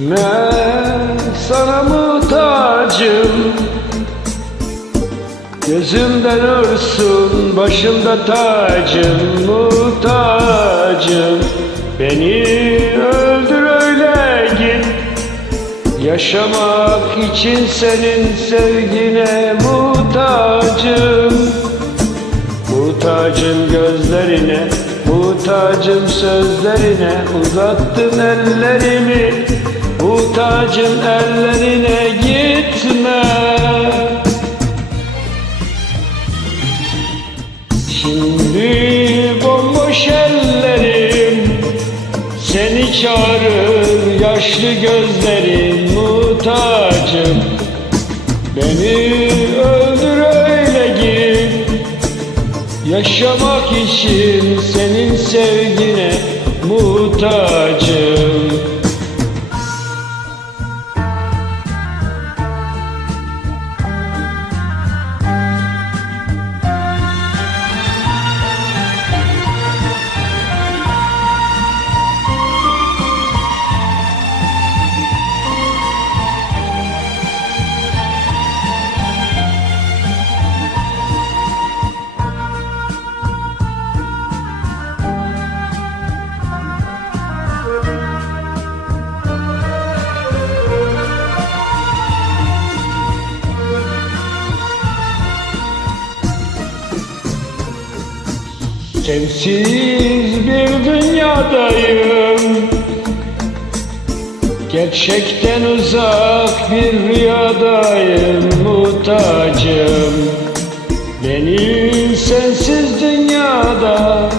Gitme sana muhtacım. Gözümden nursun başımda tacım. Muhtacım. Beni öldür öyle git. Yaşamak için senin sevgine muhtacım. Muhtacım gözlerine, muhtacım sözlerine. Uzattım ellerimi, muhtacım ellerine gitme. Şimdi bomboş ellerim seni çağırır yaşlı gözlerin muhtacım Beni öldür öyle git. Yaşamak için senin sevgine muhtacım Sensiz bir dünyadayım. Gerçekten uzak bir rüyadayım muhtacım. Beni sensiz dünyada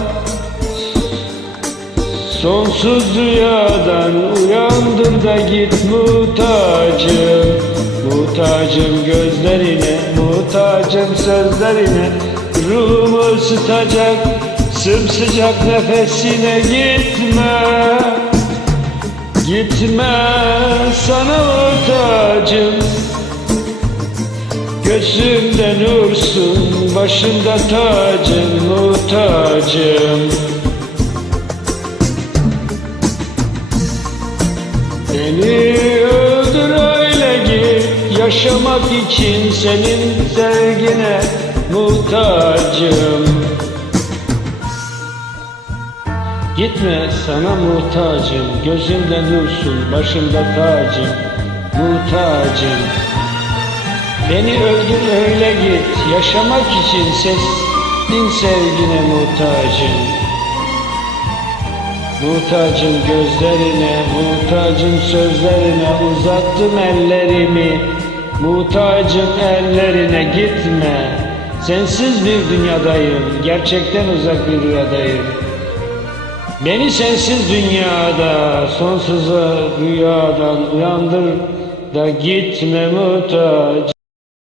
Sonsuz rüyadan uyandır da git muhtacım. Muhtacım gözlerine, muhtacım sözlerine Ruhumu ısıtacak sımsıcak nefesine gitme. Gitme sana muhtacım Gözümde nursun, başımda tacın muhtacım. Beni öldür öyle git Yaşamak için senin sevgine muhtacım Gitme sana muhtacım Gözümde nursun başımda tacım Muhtacım. Beni öldür öyle git Yaşamak için senin sevgine muhtacım. Muhtacım gözlerine, muhtacım sözlerine Uzattım ellerimi, muhtacım ellerine Gitme, sensiz bir dünyadayım Gerçekten uzak bir rüyadayım Beni sensiz dünyada, sonsuza rüyadan uyandır da gitme muhtaç